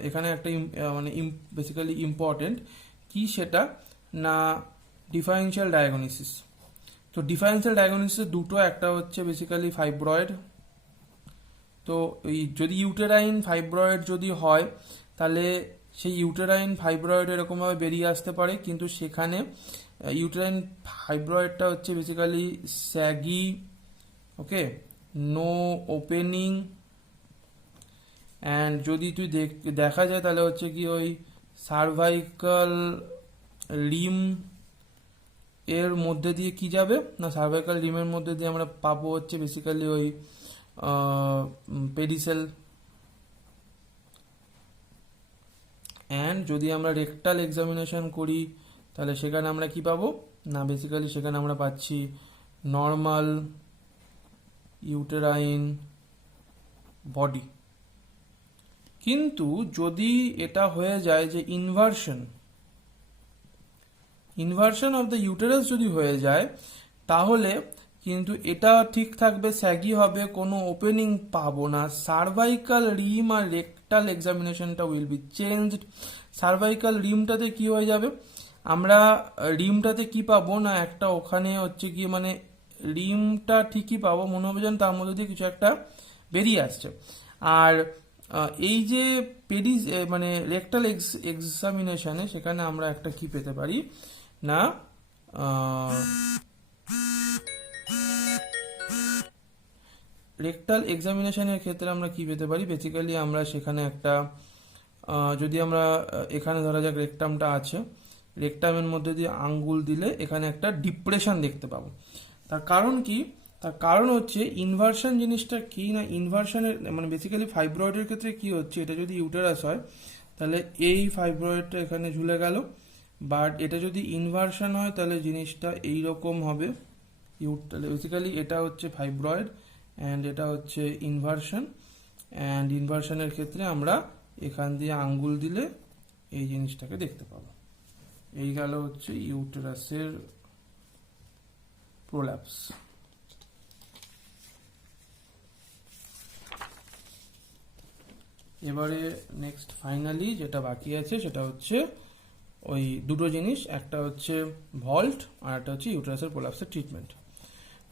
এখানে একটা মানে বেসিক্যালি ইম্পর্টেন্ট কি সেটা না ডিফারেন্সিয়াল ডায়াগনোসিস। তো ডিফারেন্সিয়াল ডায়াগনোসিস দুটো, একটা হচ্ছে বেসিক্যালি ফাইব্রয়েড। তো এই যদি ইউটেরাইন ফাইব্রয়েড যদি হয় তাহলে সেই ইউটেরাইন ফাইব্রয়েড এরকমভাবে বেরিয়ে আসতে পারে, কিন্তু সেখানে ইউটেরাইন ফাইব্রয়েডটা হচ্ছে basically saggy, okay, no opening, and যদি তুই দেখা যায় তাহলে হচ্ছে কি ওই সার্ভাইকাল রিম এর মধ্যে দিয়ে কি যাবে না সার্ভাইকাল রিমের মধ্যে দিয়ে আমরা পাবো হচ্ছে বেসিক্যালি ওই পেডিসেল। অ্যান্ড যদি আমরা রেকটাল এক্সামিনেশন করি তাহলে সেখানে আমরা কি পাবো না বেসিক্যালি সেখানে আমরা পাচ্ছি নর্মাল ইউটেরাইন বডি। কিন্তু যদি এটা হয়ে যায় যে ইনভার্সন অফ দ্য ইউটেরাস যদি হয়ে যায় তাহলে কিন্তু এটা ঠিক থাকবে, স্যাগি হবে, কোনো ওপেনিং পাবো না। সার্ভাইকাল রিম আর রেকটাল এক্সামিনেশনটা উইল বি চেঞ্জড। সার্ভাইকাল রিমটাতে কি হয়ে যাবে, আমরা রিমটাতে কি পাবো না একটা ওখানে হচ্ছে কি মানে রিমটা ঠিকই পাবো, মনে হবে যেন তার মধ্যে দিয়ে কিছু একটা বেরিয়ে আসছে। আর এই যে মানে রেকটাল এক্সামিনেশনে সেখানে আমরা একটা কি পেতে পারি না রেকটাল এক্সামিনেশনের ক্ষেত্রে আমরা কি পেতে পারি বেসিক্যালি আমরা সেখানে একটা যদি আমরা এখানে ধরা যাক রেকটামটা আছে, রেকটামের মধ্যে দিয়ে আঙ্গুল দিলে এখানে একটা ডিপ্রেশন দেখতে পাবো। তার কারণ কি, তার কারণ হচ্ছে ইনভার্সন জিনিসটা কি না ইনভার্সনের মানে বেসিক্যালি ফাইব্রয়েডের ক্ষেত্রে কি হচ্ছে, এটা যদি ইউটেরাস হয় তাহলে এই ফাইব্রয়েডটা এখানে ঝুলে গেল, বাট এটা যদি ইনভার্সন হয় তাহলে জিনিসটা এইরকম হবে। তাহলে বেসিক্যালি এটা হচ্ছে ফাইব্রয়েড অ্যান্ড এটা হচ্ছে ইনভার্সন, অ্যান্ড ইনভার্সনের ক্ষেত্রে আমরা এখান দিয়ে আঙ্গুল দিলে এই জিনিসটাকে দেখতে পাবো। এই গেল হচ্ছে ইউটেরাসের প্রোল্যাপস। এবারে নেক্সট ফাইনালি যেটা বাকি আছে সেটা হচ্ছে ওই দুটো জিনিস, একটা হচ্ছে ভল্ট আর একটা হচ্ছে ইউটেরাসের প্রোল্যাপসের ট্রিটমেন্ট।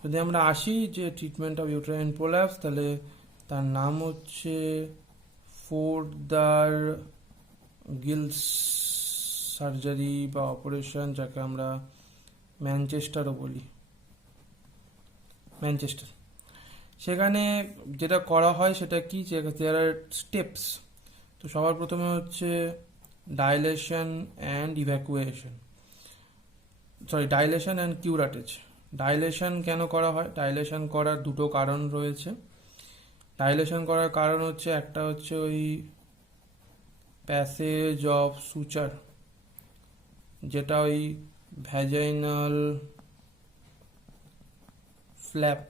যদি আমরা আসি যে ট্রিটমেন্ট অফ ইউটেরাইন প্রোল্যাপস তাহলে তার নাম হচ্ছে ফোর্দার গিলস সার্জারি বা অপারেশন, যাকে আমরা ম্যানচেস্টারও বলি, ম্যানচেস্টার। সেখানে যেটা করা হয় সেটা কি, দেয়ার আর স্টেপস। তো সবার প্রথমে হচ্ছে dilatation and evacuation, dilatation and curettage. Dilatation কেন করা হয়, ডাইলেশন করার দুটো কারণ রয়েছে। ডাইলেশন করার কারণ হচ্ছে একটা হচ্ছে ওই প্যাসেজ অফ সুচার, যেটা ওই ভ্যাজাইনাল ফ্ল্যাপ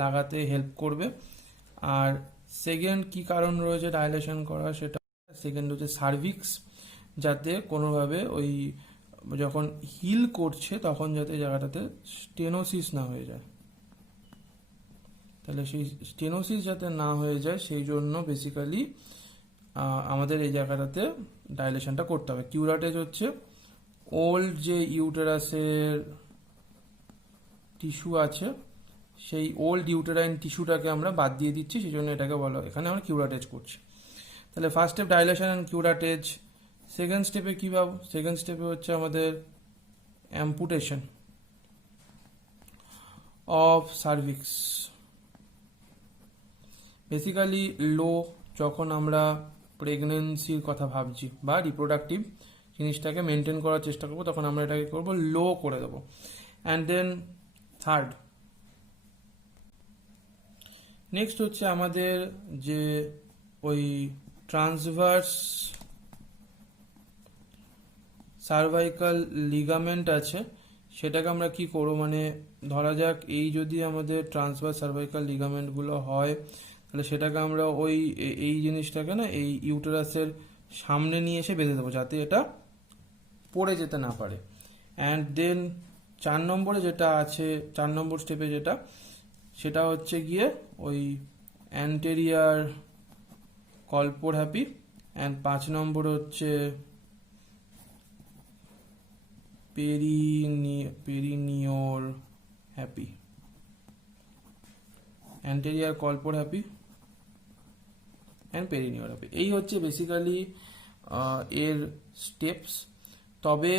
লাগাতে হেল্প করবে। আর সেকেন্ড কি কারণ রয়েছে ডাইলেশন করা, সেটা সেকেন্ড হচ্ছে সার্ভিক্স, যাতে কোনোভাবে ওই যখন হিল করছে তখন যাতে জায়গাটাতে স্টেনোসিস না হয়ে যায়। তাহলে সেই স্টেনোসিস যাতে না হয়ে যায় সেই জন্য বেসিক্যালি আমাদের এই জায়গাটাতে ডাইলেশনটা করতে হবে। কিউরাটেজ হচ্ছে ওল্ড যে ইউটেরাসের টিস্যু আছে সেই ওল্ড ইউটেরাইন টিস্যুটাকে আমরা বাদ দিয়ে দিচ্ছি, সেই জন্য এটাকে বলা এখানে আমরা কিউরাটেজ করছি। তাহলে first step dilatation and curettage. Second স্টেপে কী পাবো, সেকেন্ড স্টেপে হচ্ছে আমাদের অ্যাম্পুটেশন অফ সার্ভিক্স। বেসিক্যালি লো যখন আমরা প্রেগনেন্সির কথা ভাবছি বা রিপ্রোডাক্টিভ জিনিসটাকে মেনটেন করার চেষ্টা করবো, তখন আমরা এটাকে করবো লো করে দেবো। অ্যান্ড দেন থার্ড, নেক্সট হচ্ছে আমাদের যে ওই ট্রান্সভার্স সার্ভাইকাল লিগামেন্ট আছে, সেটাকে আমরা কি করবো, মানে ধরা যাক এই যদি আমাদের ট্রান্সভার্স সার্ভাইকাল লিগামেন্টগুলো হয়, তাহলে সেটাকে আমরা ওই এই জিনিসটাকে না এই ইউটেরাসের সামনে নিয়ে এসে বেঁধে দেবো, যাতে এটা পড়ে যেতে না পারে। অ্যান্ড দেন 4 নম্বরে যেটা আছে, 4 নম্বর স্টেপে যেটা, সেটা হচ্ছে গিয়ে ওই অ্যান্টেরিয়ার কলপোর হ্যাপি, অ্যান্ড 5 নম্বর হচ্ছে perineorrhaphy, anterior colporrhaphy and perineorrhaphy. এই হচ্ছে বেসিক্যালি এর স্টেপস। তবে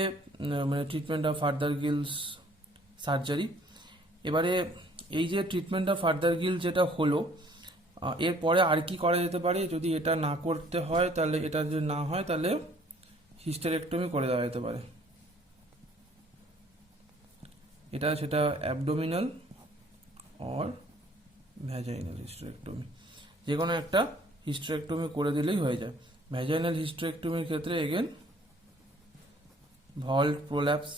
মানে ট্রিটমেন্ট অফ ফার্দার গিলস সার্জারি। এবারে এই যে ট্রিটমেন্ট অফ ফার্দার গিল যেটা হলো, এরপরে আর কি করা যেতে পারে, যদি এটা না করতে হয় তাহলে, এটা যদি না হয় তাহলে হিস্টেরেক্টমি করে দেওয়া যেতে পারে। এটা সেটা অ্যাবডোমিনাল অর ভ্যাজাইনাল হিস্টেরেক্টমি, যে কোনো একটা হিস্টেরেক্টমি করে দিলেই হয়ে যায়। ভ্যাজাইনাল হিস্টেরেক্টমির ক্ষেত্রে again vault prolapse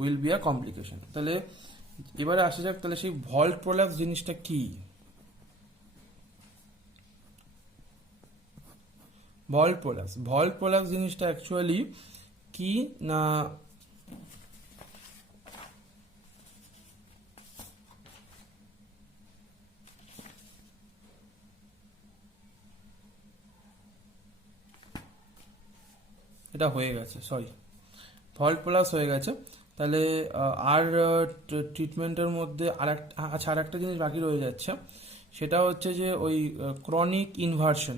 will be a complication. তাহলে এবারে আসা যাক, তাহলে সেই ভল্ট প্রোল্যাপস জিনিসটা কি? ভল্ট প্রোল্যাপস জিনিসটা অ্যাকচুয়ালি কি না, এটা হয়ে গেছে, সরি, ভল্ট প্লাস হয়ে গেছে। তাহলে আর ট্রিটমেন্টের মধ্যে আর একটা জিনিস বাকি রয়ে যাচ্ছে, সেটা হচ্ছে যে ওই ক্রনিক ইনভার্সন।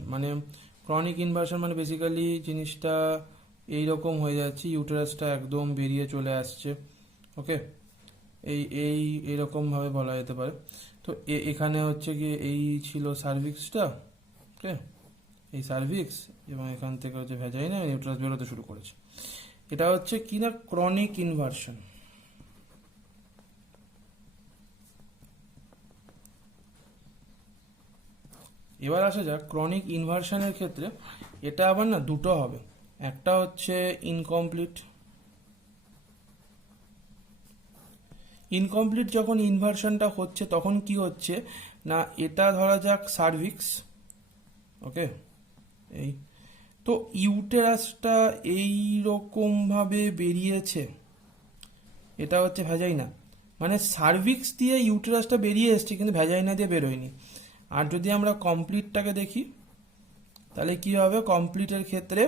মানে বেসিক্যালি জিনিসটা এইরকম হয়ে যাচ্ছে, ইউটেরাসটা একদম বেরিয়ে চলে আসছে। ওকে, এইরকমভাবে বলা যেতে পারে। তো এখানে হচ্ছে গিয়ে এই ছিল সার্ভিক্সটা, ওকে, এই সার্ভিক্স, এবং এখান থেকে হচ্ছে ভ্যাজাইনা, ইউটেরাস বেরোতে শুরু করেছে। এটা হচ্ছে কি না ক্রনিক ইনভার্সন। এবার আসা যাক ক্রনিক ইনভার্সনের ক্ষেত্রে, এটা আবার না দুটো হবে। একটা হচ্ছে ইনকমপ্লিট যখন ইনভার্সনটা হচ্ছে তখন কি হচ্ছে না, এটা ধরা যাক সার্ভিক্স, ওকে, এই তো ইউটেরাসটা এইরকম ভাবে বেরিয়েছে, এটা হচ্ছে ভ্যাজাইনা। মানে সার্ভিক্স দিয়ে ইউটেরাসটা বেরিয়ে এসছে, কিন্তু ভ্যাজাইনা দিয়ে বেরোয়নি। আর যদি আমরা কমপ্লিটটাকে দেখি, তাহলে কি হবে, কমপ্লিটের ক্ষেত্রে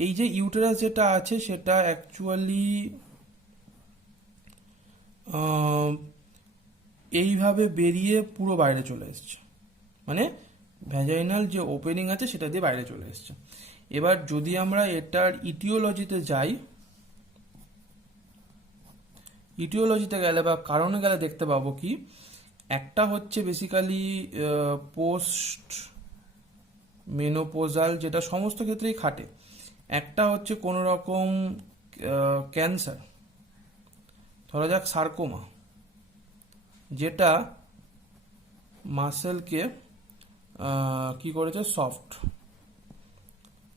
এই যে ইউটেরাস যেটা আছে সেটা অ্যাকচুয়ালি এইভাবে বেরিয়ে পুরো বাইরে চলে এসছে, মানে ভ্যাজাইনাল যে ওপেনিং আছে সেটা দিয়ে বাইরে চলে এসছে। এবার যদি আমরা এটার ইটিওলজিতে যাই, ইটিওলজিতে গেলে বা কারণে গেলে দেখতে পাবো কি, একটা হচ্ছে বেসিক্যালি পোস্ট মেনোপোজাল, যেটা সমস্ত ক্ষেত্রেই খাটে। একটা হচ্ছে কোনো রকম ক্যান্সার, ধরা যাক সার্কোমা, যেটা মাসেলকে কি করেছে, সফট।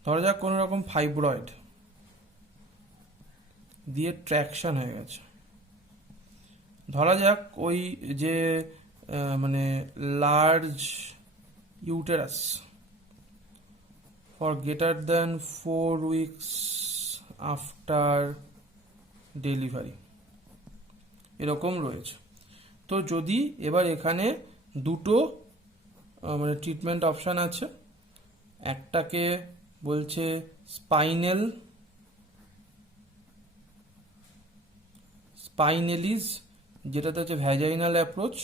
ধরা যাক কোনো রকম ফাইব্রয়েড দিয়ে ট্র্যাকশন হয়ে গেছে। ধরা যাক ওই যে মানে large uterus for greater than 4 weeks after delivery, এরকম রয়েছে। তো যদি এবার এখানে দুটো মানে ট্রিটমেন্ট অপশান আছে, একটাকে বলছে স্পাইনেলিজ, যেটাতে হচ্ছে ভ্যাজাইনাল অ্যাপ্রোচ,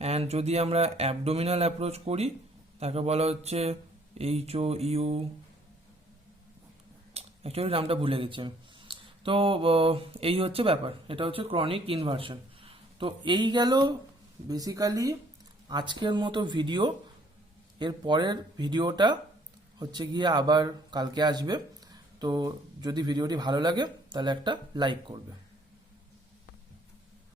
অ্যান্ড যদি আমরা অ্যাবডোমিনাল অ্যাপ্রোচ করি তাকে বলা হচ্ছে HOU, অ্যাকচুয়ালি নামটা ভুলে গেছি আমি। তো এই হচ্ছে ব্যাপার, এটা হচ্ছে ক্রনিক ইনভার্সন। তো এই গেল বেসিক্যালি আজকের মতো ভিডিও, এর পরের ভিডিওটা হচ্ছে গিয়ে আবার কালকে আসবে। তো যদি ভিডিওটি ভালো লাগে তাহলে একটা লাইক করবে।